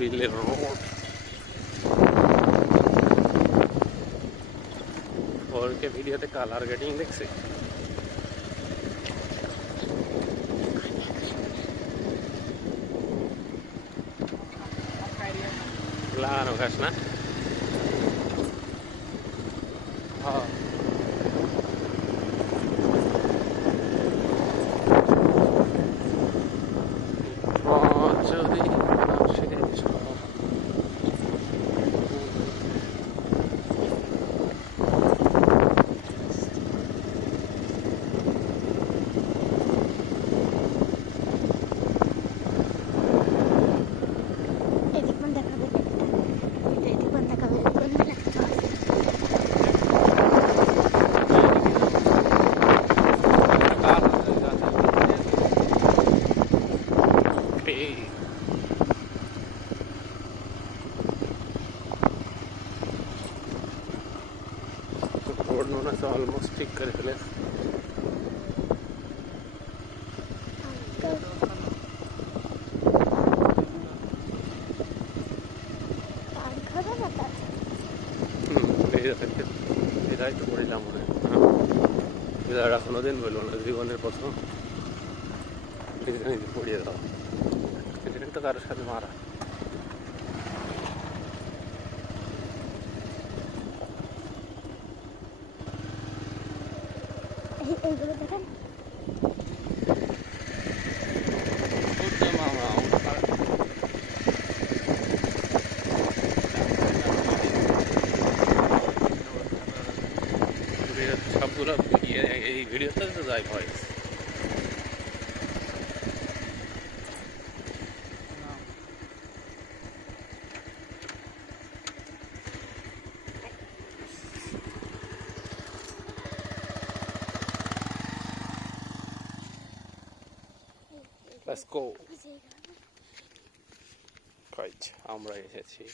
বিলের রোড ওরকে ভিডিওতে colour grading দেখছে লাগানো ঘাস না হ্যাঁ যদি रोड में से ऑलमोस्ट ठीक करे चले এটাই তো পড়িলাম মনে হয় কোনোদিন বললো না জীবনের প্রথম পড়িয়ে দাও এটা তো কারোর সাথে মারা এইগুলো দেখেন সবগুলো এই ভিডিওতে তো যাই হয় Let's go. Right, আমরা এসেছি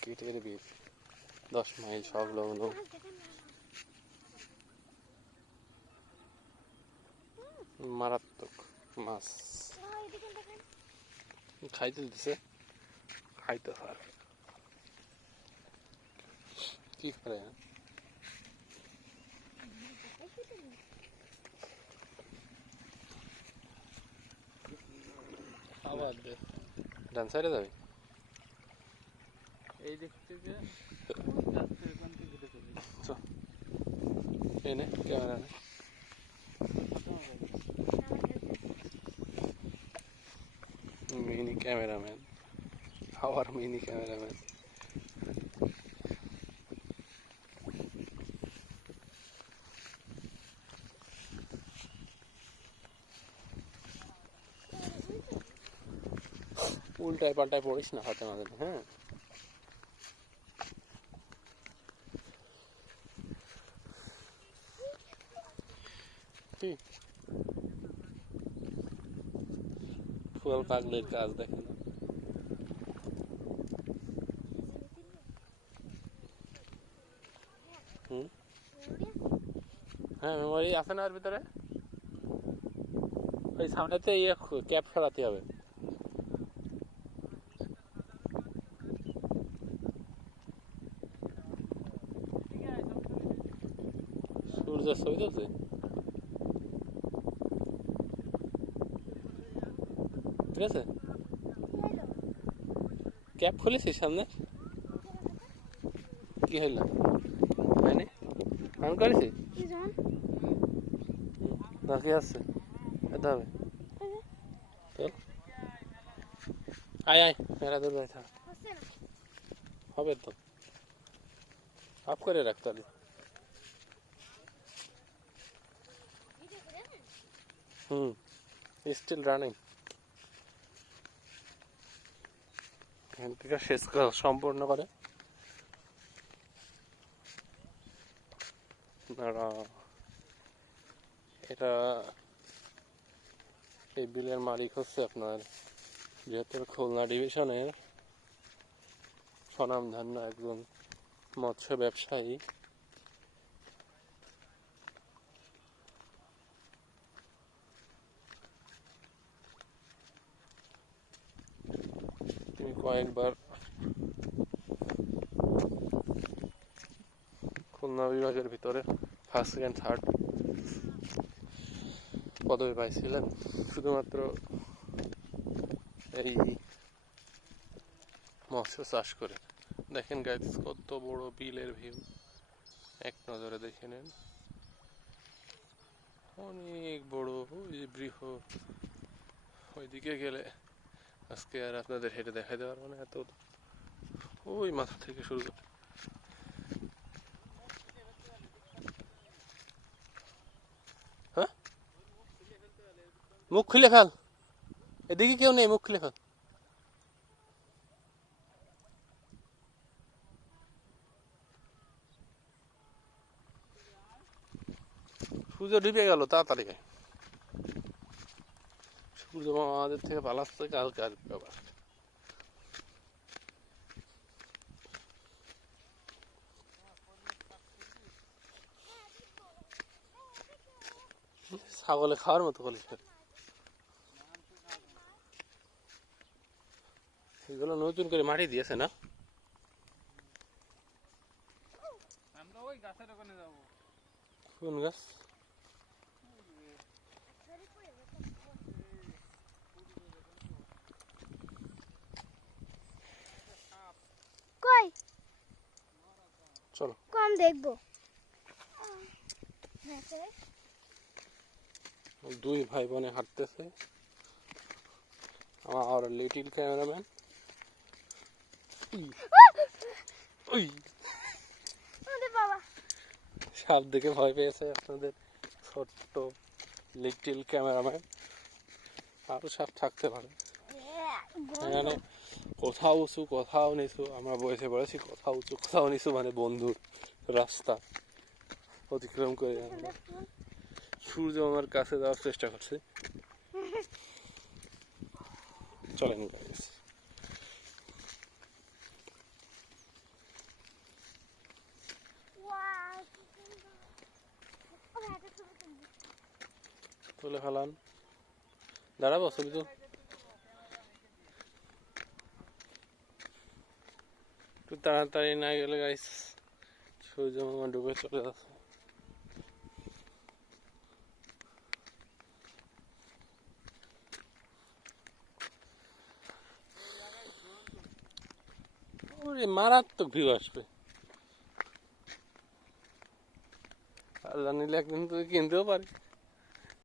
কিটের বিল 10 মাইল সংলগ্ন মারাত্মক মাছ খাইতে দিছে খাইতে পারে কি করে আবার দে ডান সাইডে যাবে এই দিক থেকে এনে camera mini cameraman hour mini cameraman উল্টায় পাল্টায় পড়িস না হাতে মাঝে হ্যাঁ ফুল পাগলের কাজ দেখে না হ্যাঁ মেমোরি আছে না ওর ভিতরে ওই সামনেতে ইয়ে ক্যাপ সরাতে হবে সূর্য ছবি তুলছে ঠিক আছে ক্যাপ খুলেছিস সামনে কি হইল মানে আমি করেছি বাকি আছে এটা হবে চল আয় আয় মেরা দূর বাইঠা হবে তো অফ করে রাখ তাহলে স্টিল রানিং এখান থেকে শেষ সম্পূর্ণ করে এটা এই বিলের মালিক হচ্ছে আপনার বৃহত্তর খুলনা ডিভিশনের স্বনামধন্য একজন মৎস্য ব্যবসায়ী তিনি কয়েকবার খুলনা বিভাগের ভিতরে ফার্স্ট সেকেন্ড থার্ড পদবি পাইছিলেন শুধুমাত্র এই মৎস্য চাষ করে। দেখেন গাইস কত বড় বিলের ভিউ, এক নজরে দেখে নেন, অনেক বড়। ওই যে বৃহৎ, ওইদিকে গেলে আজকে আর আপনাদের হেঁটে দেখাতে পারবো না, এত ওই মাথা থেকে শুরু করে। হ্যাঁ, মুখ খুলে ফেল, এদিকে কেউ নেই, মুখ খুলে ফেল। সূর্য ডুবে গেল, তাড়াতাড়ি গায়ে সূর্য আমাদের থেকে পালাচ্ছে, কালকে আসবে আবার। ছাগলে খাওয়ার মতো কলিস এগুলো নতুন করে মাটি দিয়েছে না? আমরা ওই গাছের ওখানে যাব। কোন গাছ? কই চলো কম দেখবো। দুই ভাই বোনে হাঁটতেছে, আমার লিটিল ক্যামেরাম্যান। বাবা সাপ দেখে ভয় পেয়েছে আপনাদের ছোট্ট লিটিল ক্যামেরাম্যান। আরো সাপ থাকতে পারে এখানে, কোথাও উঁচু কোথাও নিচু। আমরা বসে পড়েছি কোথাও উঁচু কোথাও নিচু, মানে বন্ধুর রাস্তা অতিক্রম করে আমরা সূর্য আমার কাছে যাওয়ার চেষ্টা করছে। চলেন গাইস, তুলে ফেলান। দাঁড়াবো ছবি তো, একটু তাড়াতাড়ি না গেলে গাইস সূর্য মামা ডুবে চলে যাচ্ছে। ওরে মারাত্মক ভিউ আসবে, আর জানিলে একদিন তুই কিনতেও পারি।